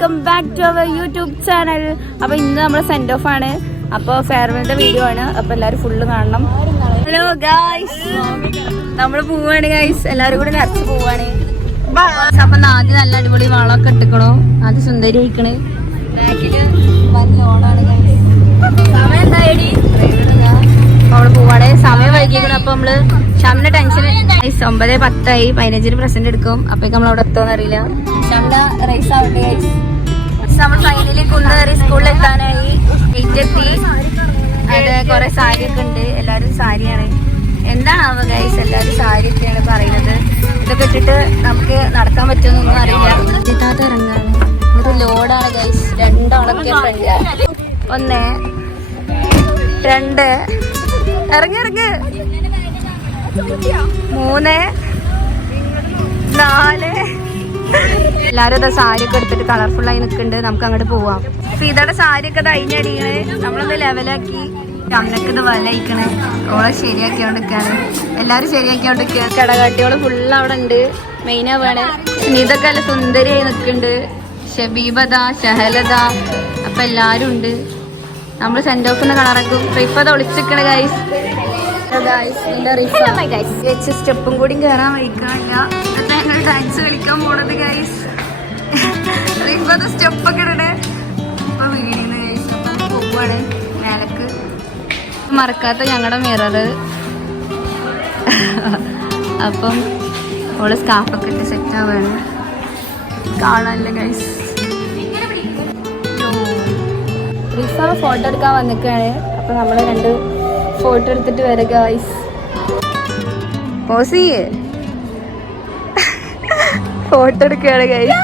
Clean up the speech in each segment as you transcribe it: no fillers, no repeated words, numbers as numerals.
Welcome back to our YouTube channel. അപ്പോൾ ഇന്ന് നമ്മുടെ സെൻഡ് ഓഫ് ആണ്. അപ്പോൾ ഫെയർവെല്ലിന്റെ വീഡിയോ ആണ്. അപ്പോൾ എല്ലാവരും ഫുള്ള് കാണണം. ഹലോ ഗായ്സ്, നമ്മൾ പോവാണ് ഗായ്സ്, എല്ലാവരും കൂടി നിറച്ച് പോവാണ്. അപ്പൊ ആദ്യം നല്ല അടിപൊളി വളമൊക്കെ ഇട്ടിക്കണോ, ആദ്യം സുന്ദരി ആയിക്കണ്. ബാക്കില് ഓണാണ് സമയം എന്തായി നമ്മള് പോവാണ്. സമയം വൈകിക്കണം. അപ്പൊ നമ്മള് ഷാമിന്റെ ടെൻഷൻ 9:10 15 പ്രസന്റ് എടുക്കും. അപ്പൊക്ക് നമ്മൾ അവിടെ എത്തുമെന്ന് അറിയില്ല. ഷാമിന്റെ റേസ് ആവട്ടെ ഗൈസ്. നമ്മൾ ഫൈനലി കുന്നേറി സ്കൂളിൽ എത്താനായി. 8 എത്തി. അത് കുറെ സാരി ഒക്കെ ഉണ്ട്. എല്ലാരും സാരിയാണ്. എന്താണാവോ ഗൈസ്, എല്ലാരും സാരി ഒക്കെയാണ് പറയുന്നത്. ഇതൊക്കെ ഇട്ടിട്ട് നമുക്ക് നടക്കാൻ പറ്റുമെന്നൊന്നും അറിയില്ല. ഇതാത്ത ഇറങ്ങാണ്. ഒരു ലോഡാണ് ഗൈസ്. 2 ആളൊക്കെ ഫ്രണ്ട്. 1 2 ഇറങ്ങി 3 4. എല്ലാരും ഇതാ സാരി ഒക്കെ എടുത്തിട്ട് കളർഫുൾ ആയി നിൽക്കുന്നുണ്ട്. നമുക്ക് അങ്ങോട്ട് പോവാം. ഇതോടെ സാരി ഒക്കെ അഴിഞ്ഞടിക്കണേ. നമ്മളൊന്ന് ലെവലാക്കി. അമ്മക്ക് ഇത് വലയിക്കണേ. ഓളെ ശരിയാക്കിയോണ്ടിരിക്കാണ്. എല്ലാരും ശരിയാക്കിയോണ്ടിരിക്കുകയാണ്. കടകാട്ടിയോള് ഫുള്ള് അവിടെ ഉണ്ട്. മെയിനാ വേണേ. ഇതൊക്കെ നല്ല സുന്ദരിയായി നിൽക്കുന്നുണ്ട്. ഷബീബത, ഷഹലത, അപ്പൊ എല്ലാരും ഉണ്ട്. നമ്മള് സെന്റ് ഓഫ് കളറാക്കും. റിഫത് ഒളിച്ചിക്കണ ഗൈസ്. സ്റ്റെപ്പും കൂടി കയറാൻ വഴിക്കാനില്ല. ഞങ്ങൾ ഡാൻസ് കളിക്കാൻ പോണത് ഗൈസ്. റിഫത് സ്റ്റെപ്പൊക്കെ ഇടണേ. അപ്പൊ വീഴുന്ന ഗൈസ്. അപ്പൊ പോവാണ് മേലക്ക്. മറക്കാത്ത ഞങ്ങളുടെ മിററ്. അപ്പം ഓള് സ്കാർഫൊക്കെ ഇട്ട് സെറ്റ് ആവാണ്. കാണാനില്ല ഗൈസ്. റിഫ ഫോട്ടോ എടുക്കാൻ വന്നിക്കാണ്. അപ്പൊ നമ്മള് 2 ഫോട്ടോ എടുത്തിട്ട് വരാം ഗൈസ്. പോസി ഫോട്ടോ എടുക്കുകയാണ് ഗൈസ്.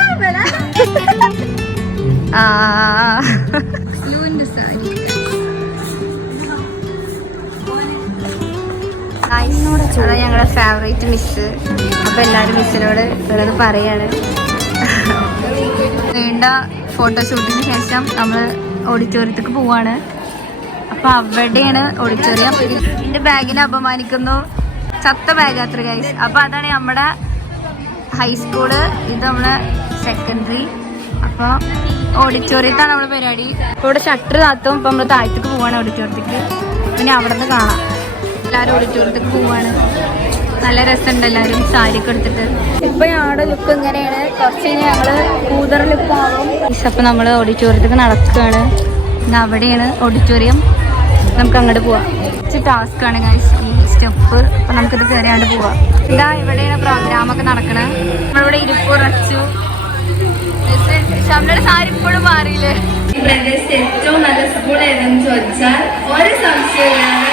അതാ ഞങ്ങളുടെ ഫേവറേറ്റ് മിസ്. അപ്പൊ എല്ലാരും മിസ്സിനോട് ഉള്ളത് പറയാണ്. നീണ്ട ഫോട്ടോഷൂട്ടിന് ശേഷം നമ്മള് ഓഡിറ്റോറിയത്തേക്ക് പോവാണ്. അപ്പൊ അവിടെയാണ് ഓഡിറ്റോറിയം. എന്റെ ബാഗിനെ അപമാനിക്കുന്നു. ചത്ത ബാഗ് അത്ര ഗൈസ്. അപ്പൊ അതാണ് നമ്മുടെ ഹൈസ്കൂള്. ഇത് നമ്മളെ സെക്കൻഡറി. അപ്പൊ ഓഡിറ്റോറിയത്താണ് നമ്മളെ പരിപാടി. ഇപ്പൊ ഇവിടെ ഷട്ടർ താത്തും. ഇപ്പൊ നമ്മള് താഴത്തേക്ക് പോവാണ് ഓഡിറ്റോറിയത്തേക്ക്. പിന്നെ അവിടെ നിന്ന് കാണാം. എല്ലാരും ഓഡിറ്റോറിയത്തേക്ക് പോവാണ്. നല്ല രസമുണ്ട് എല്ലാരും സാരി ഒക്കെ എടുത്തിട്ട്. ഇപ്പൊ ഞങ്ങളുടെ ലുക്ക് ഇങ്ങനെയാണ്. കുറച്ച് കഴിഞ്ഞാൽ ഞങ്ങള് കൂതറ ലുക്ക് ആവും. അപ്പൊ നമ്മള് ഓഡിറ്റോറിയത്തേക്ക് നടക്കുകയാണ്. അവിടെയാണ് ഓഡിറ്റോറിയം. നമുക്ക് അങ്ങോട്ട് പോവാം. ടാസ്ക് ആണ് ഗൈസ് ഈ സ്റ്റെപ്പ്. അപ്പൊ നമുക്കിത് കയറിയാണ്ട് പോവാം. ഇതാ ഇവിടെയാണ് പ്രോഗ്രാമൊക്കെ നടക്കണേ. നമ്മളിവിടെ ഇരിപ്പുറച്ചു. ഷംലയുടെ സാരി ഇപ്പോഴും മാറിയില്ലേ. ഏറ്റവും നല്ല സ്കൂൾ ഏതെന്ന് ചോദിച്ചാൽ ഒരു സംശയമില്ലാതെ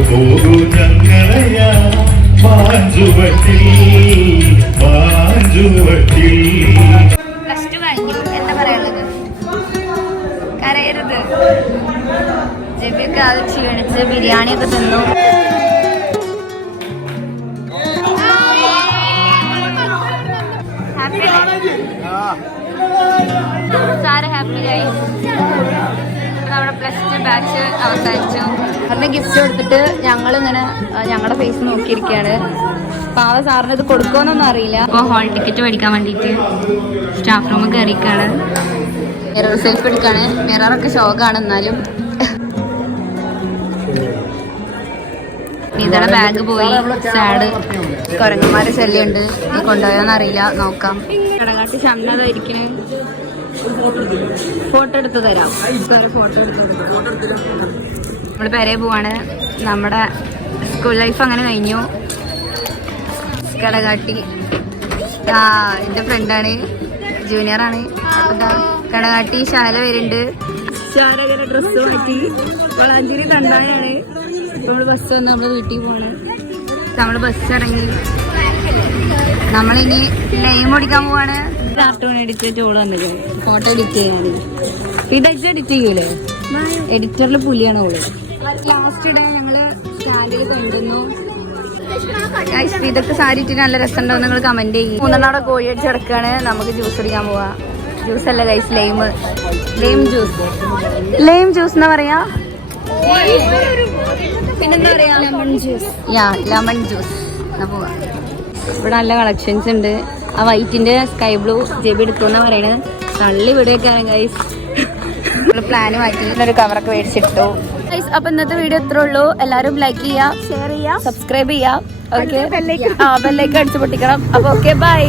കൊണ്ടുപോകൂ ഞങ്ങളെയാ മാഞ്ചുവട്ടിൽ. പ്ലസ് 2 കഴിഞ്ഞു. എന്താ പറയാനുള്ളത്? കരയരുത്. ജെബിയൊക്കെ അത് ക്ഷീണിച്ച് ബിരിയാണിയൊക്കെ തിന്നു. ഹാപ്പി നമ്മുടെ പ്ലസ് 2 ബാച്ച് അവസാനിച്ചു. അതിന് ഗിഫ്റ്റ് കൊടുത്തിട്ട് ഞങ്ങളിങ്ങനെ ഞങ്ങളുടെ ഫേസ് നോക്കിയിരിക്കുകയാണ്. പാവ സാറിന് ഇത് കൊടുക്കുമെന്നൊന്നും അറിയില്ല. അപ്പോൾ ഹാൾ ടിക്കറ്റ് മേടിക്കാൻ വേണ്ടിയിട്ട് സ്റ്റാഫ് റൂം കയറിക്കാണ്. മിറർ സെൽഫ് എടുക്കാണ്. മിററൊക്കെ ഷോക്കാണ്. എന്നാലും ഇതടെ ബാഗ് പോയി. സാഡ് കുരങ്ങന്മാരെ ശല്യമുണ്ട്. ഇത് കൊണ്ടുപോയോന്നറിയില്ല. നോക്കാം. കടകാട്ടി ഷംനത ഇരിക്കണ. ഫോട്ടോ എടുത്ത് തരാം. ഫോട്ടോ എടുത്ത് നമ്മള് പെരേ പോവാണ്. നമ്മുടെ സ്കൂൾ ലൈഫ് അങ്ങനെ കഴിഞ്ഞു. കടകാട്ടി എന്റെ ഫ്രണ്ടാണ്, ജൂനിയറാണ്. കടകാട്ടി ശാല വരുന്നുണ്ട്. ശാലകര ഡ്രസ്സ് മാറ്റി വളാഞ്ചേരി തണ്ടായാണ്. നമ്മള് ബസ് വന്ന് നമ്മള് വീട്ടിൽ പോവാണ്. നമ്മള് ബസ് ഇറങ്ങി നമ്മളിനി നെയിം ഓടിക്കാൻ പോവാണ്. കാർട്ടൂൺ എഡിറ്റ് ജോള് വന്നിരിക്കും. ഫോട്ടോ എഡിറ്റ് ചെയ്യാൻ ഇടച്ച് എഡിറ്റ് ചെയ്യൂലേ? എഡിറ്ററിൽ പുലിയാണ് ഓള്. ലാസ്റ്റ് ഡേ ഞങ്ങള് സ്റ്റാൻഡിൽ കൊണ്ടുവന്നു. ഇതൊക്കെ സാരി ഇട്ടിട്ട് നല്ല രസമുണ്ടോ നിങ്ങൾ കമന്റ് ചെയ്യും. മൂന്നെണ്ണം അവിടെ കോഴി അടിച്ച് കിടക്കാണ്. നമുക്ക് ജ്യൂസ് അടിക്കാൻ പോവാ. ജ്യൂസ് അല്ല guys, lime juice. Lime juice എന്നാ പറയാ. പിന്നെന്താ പറയാ? Lemon juice. ലെമൺ ജ്യൂസ് എന്നാ പോവാ. ഇവിടെ നല്ല കളക്ഷൻസ് ഉണ്ട്. ആ വൈറ്റിന്റെ സ്കൈ ബ്ലൂ ജെബി എടുക്കുമെന്നാ പറയണത്. തള്ളി വിടുകയൊക്കെയാണ് ഗൈസ്. പ്ലാന് മാറ്റി ഒരു കവറൊക്കെ മേടിച്ചിട്ടു. അപ്പൊ ഇന്നത്തെ വീഡിയോ ഇത്രേ ഉള്ളൂ. എല്ലാരും ലൈക്ക് ചെയ്യാ, ഷെയർ ചെയ്യാ, സബ്സ്ക്രൈബ് ചെയ്യാം. ഓക്കെ, ബെല്ലൈക്കൺ അടിച്ചു പൊട്ടിക്കണം. അപ്പൊ ഓക്കെ, ബൈ.